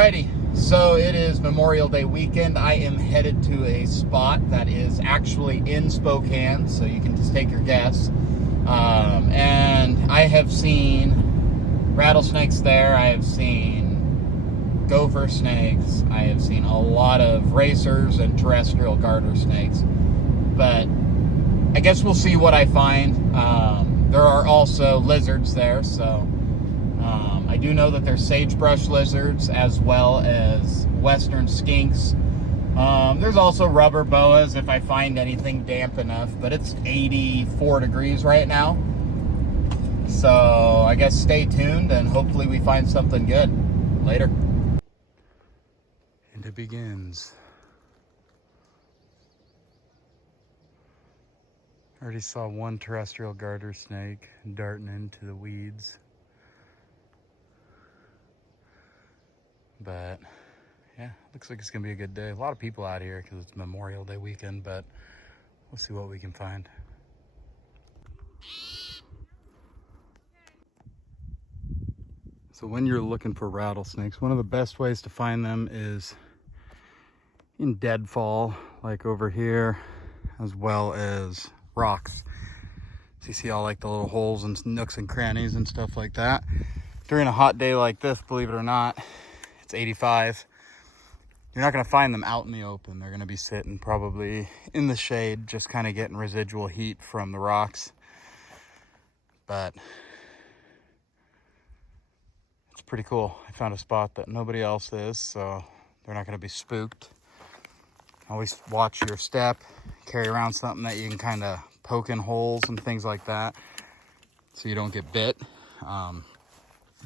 Alrighty, so it is Memorial Day weekend. I am headed to a spot that is actually in Spokane, so you can just take your guess. And I have seen rattlesnakes there. I have seen gopher snakes. I have seen a lot of racers and terrestrial garter snakes. But I guess we'll see what I find. There are also lizards there, so I do know that there's sagebrush lizards as well as western skinks. There's also rubber boas if I find anything damp enough, but it's 84 degrees right now. So I guess stay tuned and hopefully we find something good. Later. And it begins. I already saw one terrestrial garter snake darting into the weeds. But yeah, looks like it's gonna be a good day. A lot of people out here because it's Memorial Day weekend, but we'll see what we can find. So when you're looking for rattlesnakes, one of the best ways to find them is in deadfall, like over here, as well as rocks. So you see all like the little holes and nooks and crannies and stuff like that. During a hot day like this, believe it or not, it's 85. You're not gonna find them out in the open. They're gonna be sitting probably in the shade, just kind of getting residual heat from the rocks. But it's pretty cool. I found a spot that nobody else is, so they're not gonna be spooked. Always watch your step, carry around something that you can kind of poke in holes and things like that so you don't get bit.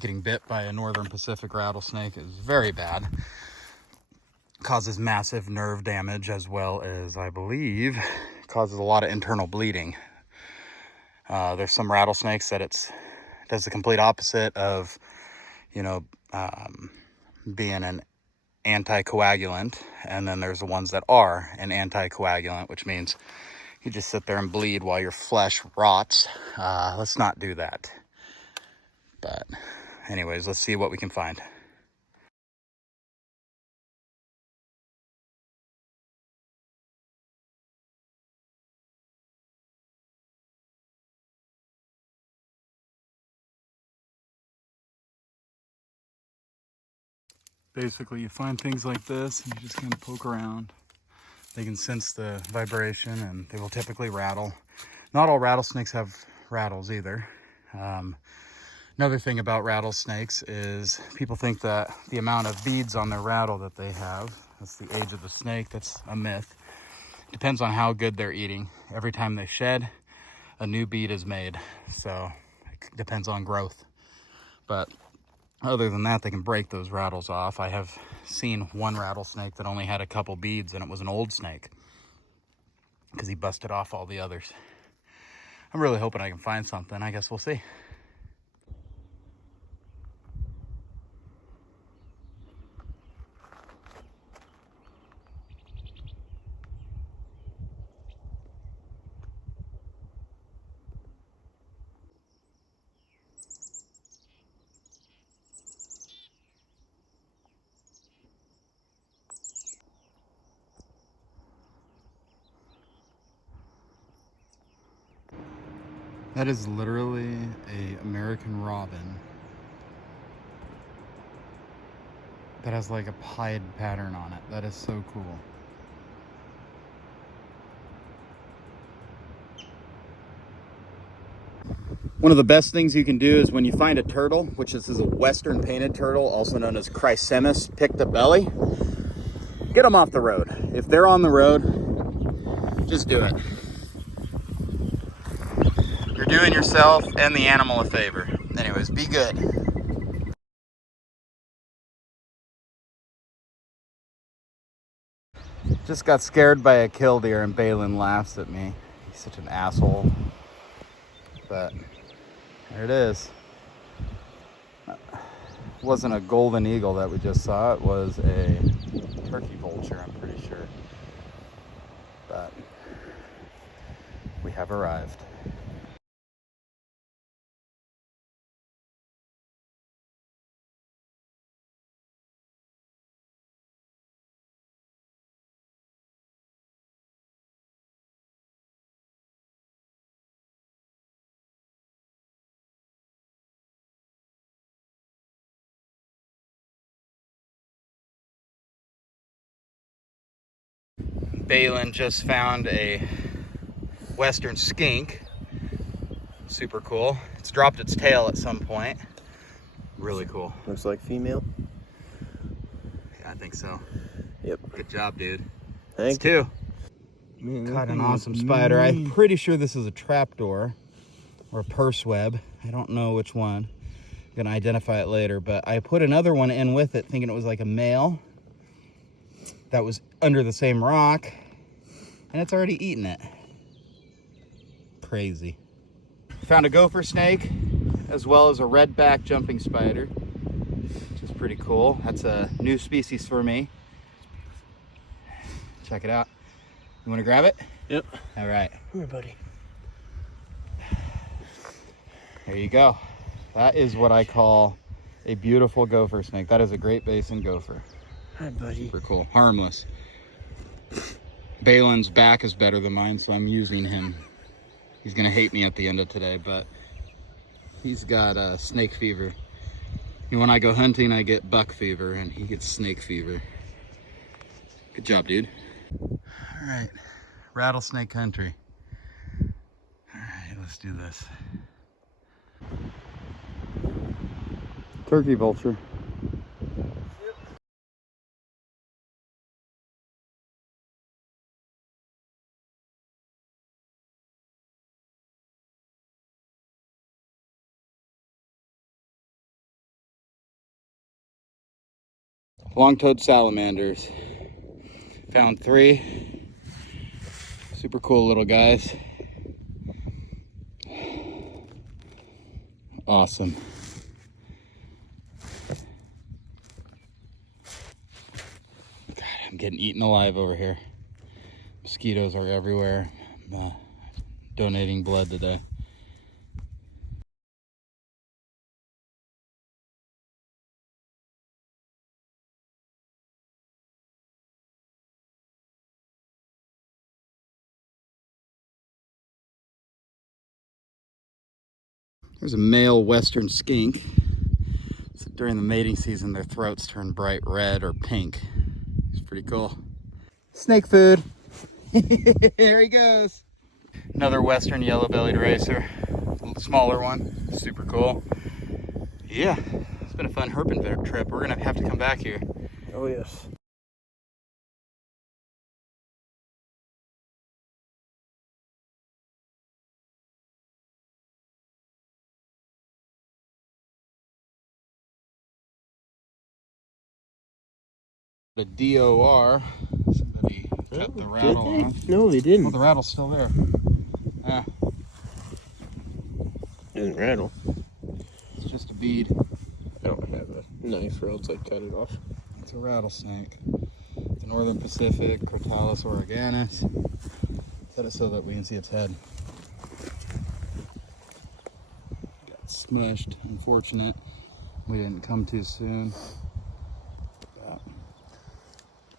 Getting bit by a northern Pacific rattlesnake is very bad. Causes massive nerve damage as well as, I believe, causes a lot of internal bleeding. There's some rattlesnakes that does the complete opposite of, being an anticoagulant, and then there's the ones that are an anticoagulant, which means you just sit there and bleed while your flesh rots. Let's not do that. But anyways, let's see what we can find. Basically, you find things like this and you just kind of poke around. They can sense the vibration and they will typically rattle. Not all rattlesnakes have rattles either. Another thing about rattlesnakes is people think that the amount of beads on their rattle that they have, that's the age of the snake. That's a myth. Depends on how good they're eating. Every time they shed, a new bead is made. So it depends on growth. But other than that, they can break those rattles off. I have seen one rattlesnake that only had a couple beads, and it was an old snake because he busted off all the others. I'm really hoping I can find something. I guess we'll see. That is literally a American robin that has like a pied pattern on it. That is so cool. One of the best things you can do is when you find a turtle, which this is a western painted turtle, also known as chrysemis picta belly, get them off the road. If they're on the road, just do it. You're doing yourself and the animal a favor. Anyways, be good. Just got scared by a killdeer and Balin laughs at me. He's such an asshole. But there it is. It wasn't a golden eagle that we just saw. It was a turkey vulture, I'm pretty sure. But we have arrived. Balin just found a western skink. Super cool. It's dropped its tail at some point. Really cool. Looks like female. Yeah, I think so. Yep. Good job, dude. Thank That's you. 2. Man, Caught an awesome spider. I'm pretty sure this is a trapdoor or a purse web. I don't know which one. I'm gonna identify it later, but I put another one in with it thinking it was like a male that was under the same rock, and it's already eaten it. Crazy. Found a gopher snake as well as a redback jumping spider, which is pretty cool. That's a new species for me. Check it out. You want to grab it? Yep. All right. Come here, buddy. There you go. That is what I call a beautiful gopher snake. That is a Great Basin gopher. Hi, buddy. Super cool. Harmless. Balin's back is better than mine, so I'm using him. He's gonna hate me at the end of today, but he's got snake fever. And when I go hunting, I get buck fever, and he gets snake fever. Good job, dude. All right, rattlesnake country. All right, let's do this. Turkey vulture. Long-toed salamanders. Found 3. Super cool little guys. Awesome. God, I'm getting eaten alive over here. Mosquitoes are everywhere. I'm donating blood today. There's a male western skink. So during the mating season, their throats turn bright red or pink. It's pretty cool. Snake food. Here he goes. Another western yellow-bellied racer. A little smaller one. Super cool. Yeah, it's been a fun herping trip. We're gonna have to come back here. Oh, yes. The DOR. Somebody cut the rattle off. No, they didn't. Oh, the rattle's still there. Ah, Doesn't rattle. it's just a bead. I don't have a knife or else I'd cut it off. It's a rattlesnake. The Northern Pacific, Crotalus oreganus. Set it so that we can see its head. Got smushed. Unfortunate. We didn't come too soon.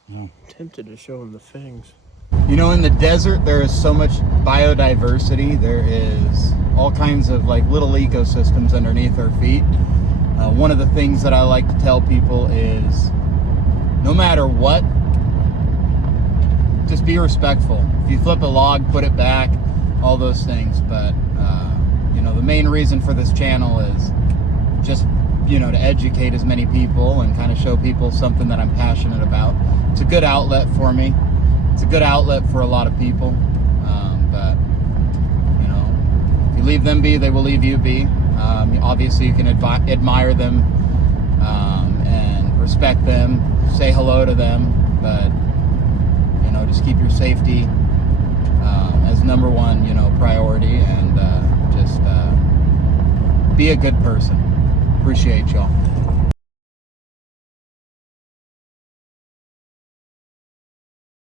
No. Tempted to show him the fangs. You know, in the desert, there is so much biodiversity. There is all kinds of like little ecosystems underneath our feet. One of the things that I like to tell people is no matter what, just be respectful. If you flip a log, put it back, all those things. But, you know, the main reason for this channel is just, you know, to educate as many people and kind of show people something that I'm passionate about. It's a good outlet for me. It's a good outlet for a lot of people. But, you know, if you leave them be, they will leave you be. Obviously, you can admire them and respect them, say hello to them, but, you know, just keep your safety as number one, you know, priority, and just be a good person. Appreciate y'all.